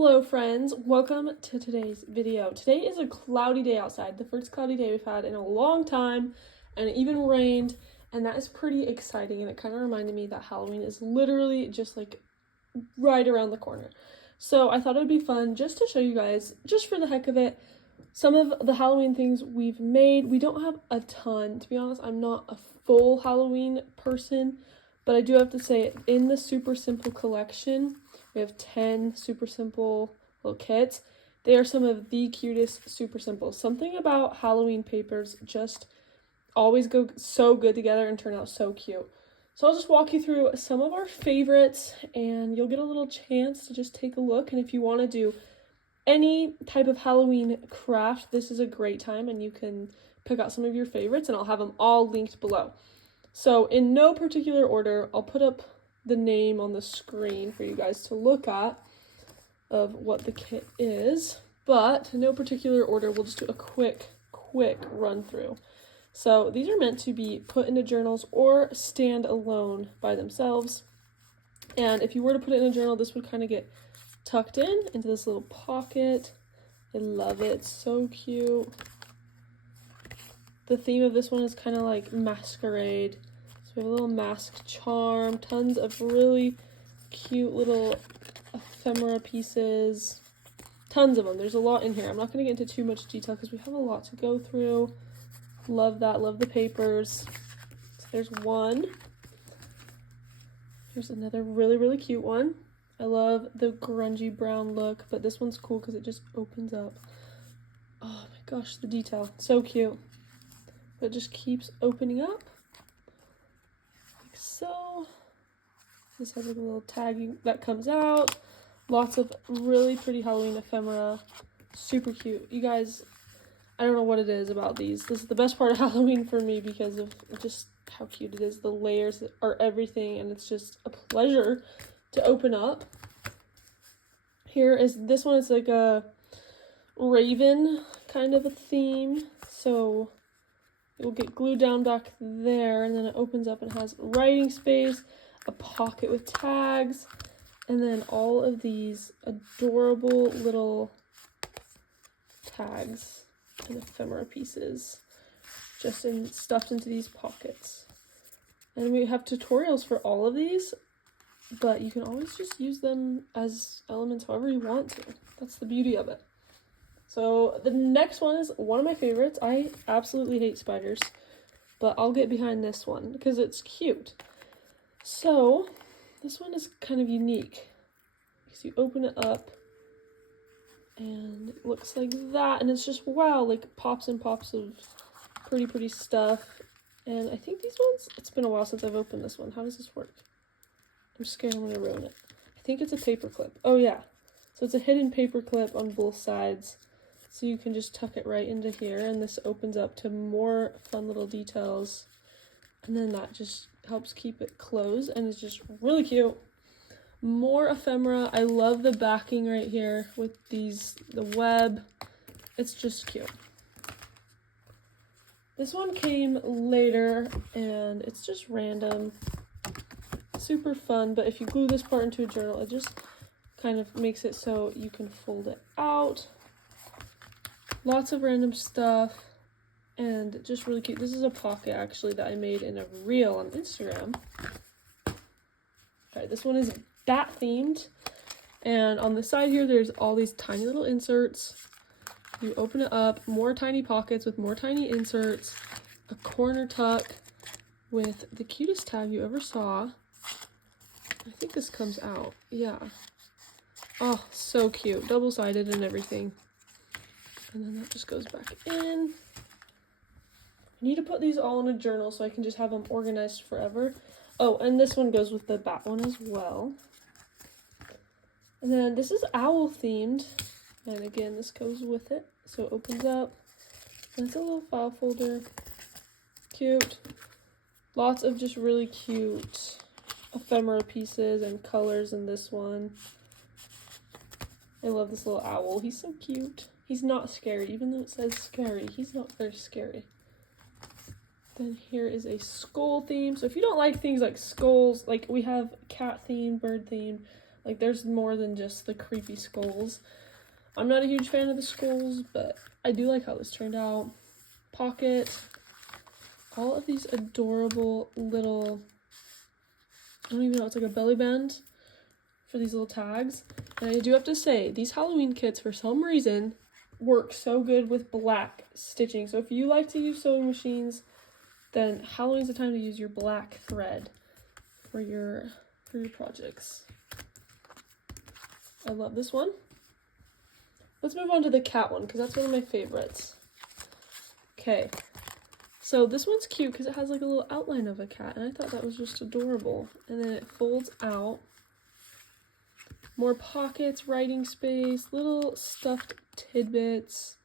Hello friends, welcome to today's video. Today is a cloudy day outside, the first cloudy day we've had in a long time, and it even rained, and that is pretty exciting, and it kind of reminded me that Halloween is literally just like right around the corner. So I thought it would be fun just to show you guys, just for the heck of it, some of the Halloween things we've made. We don't have a ton, to be honest. I'm not a full Halloween person, but I do have to say, in the Super Simple collection, we have 10 super simple little kits. They are some of the cutest super simple. Something about Halloween papers just always go so good together and turn out so cute. So I'll just walk you through some of our favorites and you'll get a little chance to just take a look. And if you want to do any type of Halloween craft, this is a great time and you can pick out some of your favorites and I'll have them all linked below. So in no particular order, I'll put up the name on the screen for you guys to look at of what the kit is, but in no particular order, we'll just do a quick run through. So these are meant to be put into journals or stand alone by themselves, and if you were to put it in a journal, this would kind of get tucked into this little pocket. I love it, it's so cute. The theme of this one is kind of like masquerade. We have a little mask charm, tons of really cute little ephemera pieces, tons of them. There's a lot in here. I'm not going to get into too much detail because we have a lot to go through. Love that, love the papers. So there's one. Here's another really cute one. I love the grungy brown look, but this one's cool because it just opens up. Oh my gosh, the detail, so cute. But it just keeps opening up. So this has like a little tagging that comes out. Lots of really pretty Halloween ephemera. Super cute. You guys, I don't know what it is about these. This is the best part of Halloween for me because of just how cute it is. The layers are everything and it's just a pleasure to open up. Here is this one. It's like a raven kind of a theme. So it will get glued down back there, and then it opens up and has writing space, a pocket with tags, and then all of these adorable little tags and ephemera pieces just stuffed into these pockets. And we have tutorials for all of these, but you can always just use them as elements however you want to. That's the beauty of it. So the next one is one of my favorites. I absolutely hate spiders, but I'll get behind this one because it's cute. So this one is kind of unique because you open it up and it looks like that, and it's just wow, like pops and pops of pretty stuff. And I think these ones, it's been a while since I've opened this one. How does this work? I'm scared I'm gonna ruin it. I think it's a paper clip. Oh yeah, so it's a hidden paper clip on both sides. So you can just tuck it right into here, and this opens up to more fun little details. And then that just helps keep it closed, and it's just really cute. More ephemera. I love the backing right here with the web. It's just cute. This one came later, and it's just random. Super fun, but if you glue this part into a journal, it just kind of makes it so you can fold it out. Lots of random stuff and just really cute. This is a pocket actually that I made in a reel on Instagram. Okay, this one is bat themed, and on the side here there's all these tiny little inserts. You open it up, more tiny pockets with more tiny inserts, a corner tuck with the cutest tag you ever saw. I think this comes out, yeah. Oh, so cute, double-sided and everything. And then that just goes back in. I need to put these all in a journal so I can just have them organized forever. Oh, and this one goes with the bat one as well. And then this is owl themed. And again, this goes with it. So it opens up. And it's a little file folder. Cute. Lots of just really cute ephemera pieces and colors in this one. I love this little owl. He's so cute. He's not scary, even though it says scary. He's not very scary. Then here is a skull theme. So if you don't like things like skulls, like we have cat theme, bird theme, Like, there's more than just the creepy skulls. I'm not a huge fan of the skulls, but I do like how this turned out. Pocket. All of these adorable little, I don't even know, it's like a belly band for these little tags. And I do have to say, these Halloween kits, for some reason, work so good with black stitching. So if you like to use sewing machines, then Halloween's the time to use your black thread for your projects. I love this one. Let's move on to the cat one, because that's one of my favorites. Okay, so this one's cute because it has like a little outline of a cat, and I thought that was just adorable. And then it folds out. More pockets, writing space, little stuffed tidbits.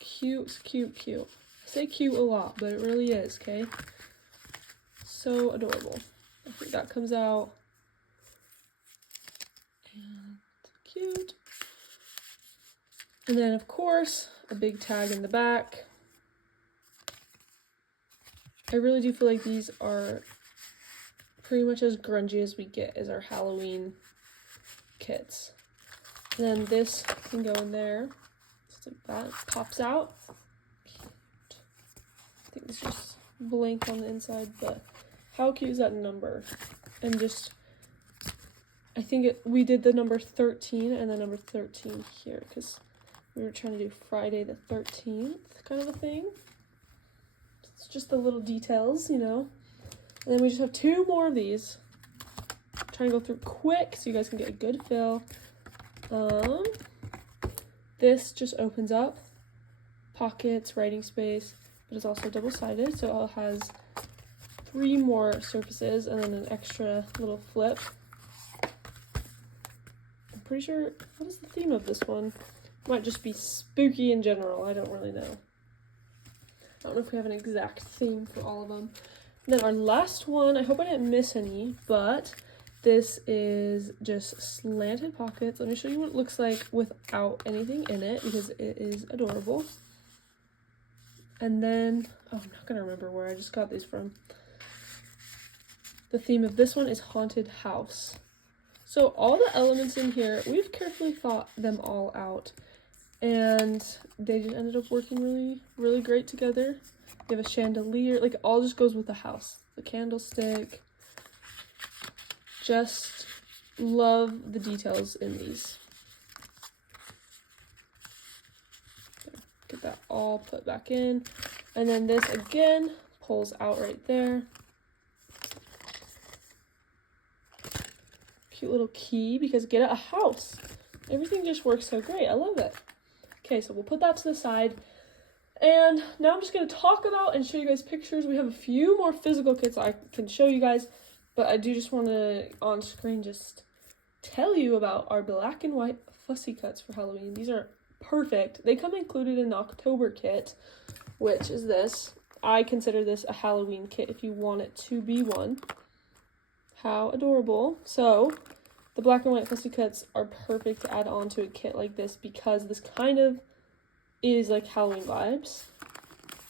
Cute, cute, cute. I say cute a lot, but it really is, okay? So adorable. I think that comes out. And cute. And then, of course, a big tag in the back. I really do feel like these are pretty much as grungy as we get as our Halloween kits. And then this can go in there, just like that. Pops out. Cute. I think it's just blank on the inside, but how cute is that number? And just, I think we did the number 13 and the number 13 here because we were trying to do Friday the 13th kind of a thing. It's just the little details, you know. And then we just have two more of these. Trying to go through quick so you guys can get a good fill. This just opens up. Pockets, writing space, but it's also double-sided, so it has 3 more surfaces and then an extra little flip. I'm pretty sure, what is the theme of this one? Might just be spooky in general, I don't really know. I don't know if we have an exact theme for all of them. And then our last one, I hope I didn't miss any, but this is just slanted pockets. Let me show you what it looks like without anything in it because it is adorable. And then, oh, I'm not gonna remember where I just got these from. The theme of this one is haunted house. So all the elements in here, we've carefully thought them all out. And they just ended up working really, really great together. You have a chandelier, like it all just goes with the house. The candlestick. Just love the details in these. Get that all put back in. And then this again pulls out right there. Cute little key because get a house. Everything just works so great. I love it. Okay, so we'll put that to the side. And now I'm just going to talk about and show you guys pictures. We have a few more physical kits I can show you guys, but I do just want to, on screen, just tell you about our black and white fussy cuts for Halloween. These are perfect. They come included in the October kit, which is this. I consider this a Halloween kit if you want it to be one. How adorable. So the black and white fussy cuts are perfect to add on to a kit like this because this kind of is like Halloween vibes,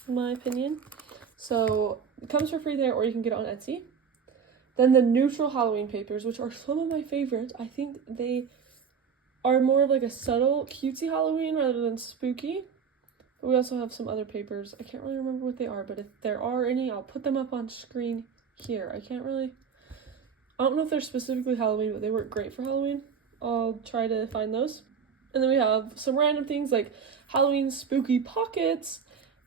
in my opinion. So it comes for free there, or you can get it on Etsy. Then the neutral Halloween papers, which are some of my favorites. I think they are more of like a subtle, cutesy Halloween rather than spooky. But we also have some other papers. I can't really remember what they are, but if there are any, I'll put them up on screen here. I don't know if they're specifically Halloween, but they work great for Halloween. I'll try to find those. And then we have some random things like Halloween spooky pockets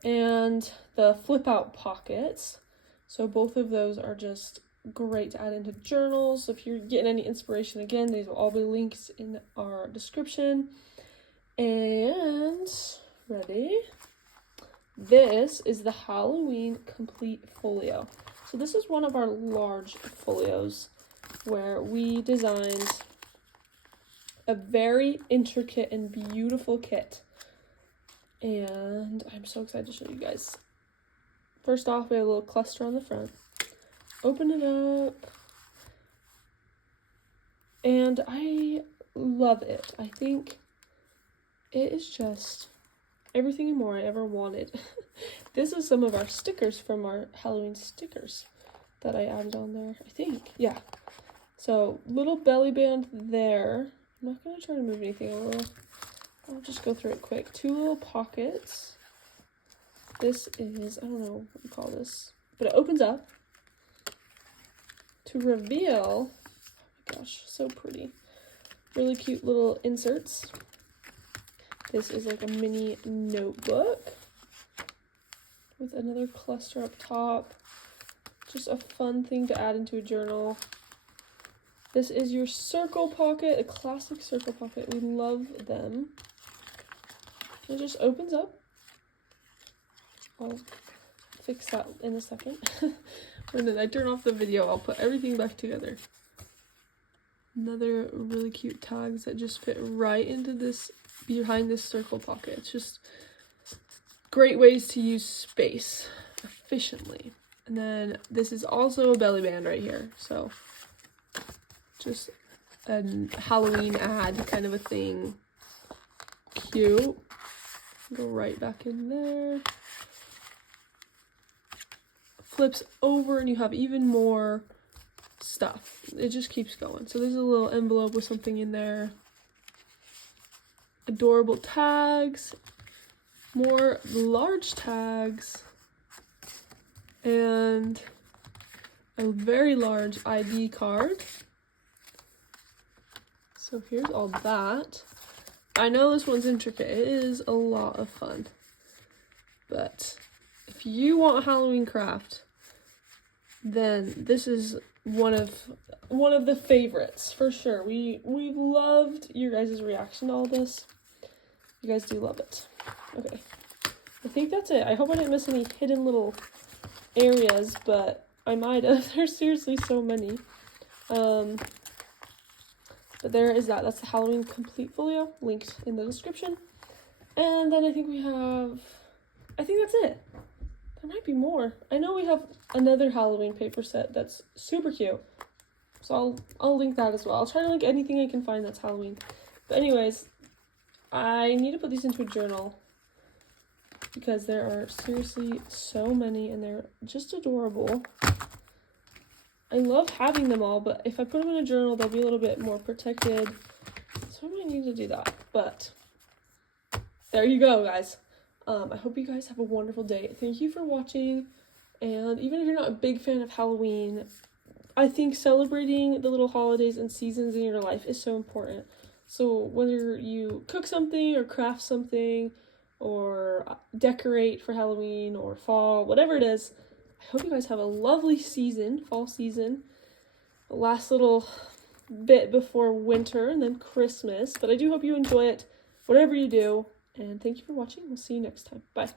and the flip out pockets. So both of those are just great to add into journals. So if you're getting any inspiration, again, these will all be links in our description. And ready? This is the Halloween complete folio. So this is one of our large folios where we designed a very intricate and beautiful kit. And I'm so excited to show you guys. First off, we have a little cluster on the front. Open it up. And I love it. I think it is just everything and more I ever wanted. This is some of our stickers from our Halloween stickers that I added on there, I think. Yeah. So little belly band there. I'm not gonna try to move anything. I'll just go through it quick. 2 little pockets. This is, I don't know what you call this, but it opens up to reveal, oh my gosh, so pretty. Really cute little inserts. This is like a mini notebook with another cluster up top. Just a fun thing to add into a journal. This is your circle pocket, a classic circle pocket. We love them. It just opens up. I'll fix that in a second. When I turn off the video, I'll put everything back together. Another really cute tags that just fit right into this, behind this circle pocket. It's just great ways to use space efficiently. And then this is also a belly band right here. So just a Halloween ad kind of a thing. Cute. Go right back in there. Flips over and you have even more stuff. It just keeps going. So there's a little envelope with something in there. Adorable tags. More large tags. And a very large ID card. So here's all that. I know this one's intricate. It is a lot of fun. But if you want Halloween craft, then this is one of the favorites for sure. We loved your guys' reaction to all this. You guys do love it. Okay. I think that's it. I hope I didn't miss any hidden little areas, but I might have. There's seriously so many. But there is that. That's the Halloween complete folio, linked in the description. And then I think that's it. There might be more. I know we have another Halloween paper set that's super cute. So I'll link that as well. I'll try to link anything I can find that's Halloween. But anyways, I need to put these into a journal because there are seriously so many and they're just adorable. I love having them all, but if I put them in a journal, they'll be a little bit more protected. So I might need to do that. But there you go, guys. I hope you guys have a wonderful day. Thank you for watching. And even if you're not a big fan of Halloween, I think celebrating the little holidays and seasons in your life is so important. So whether you cook something or craft something or decorate for Halloween or fall, whatever it is, I hope you guys have a lovely season, fall season. The last little bit before winter and then Christmas. But I do hope you enjoy it, whatever you do. And thank you for watching. We'll see you next time. Bye.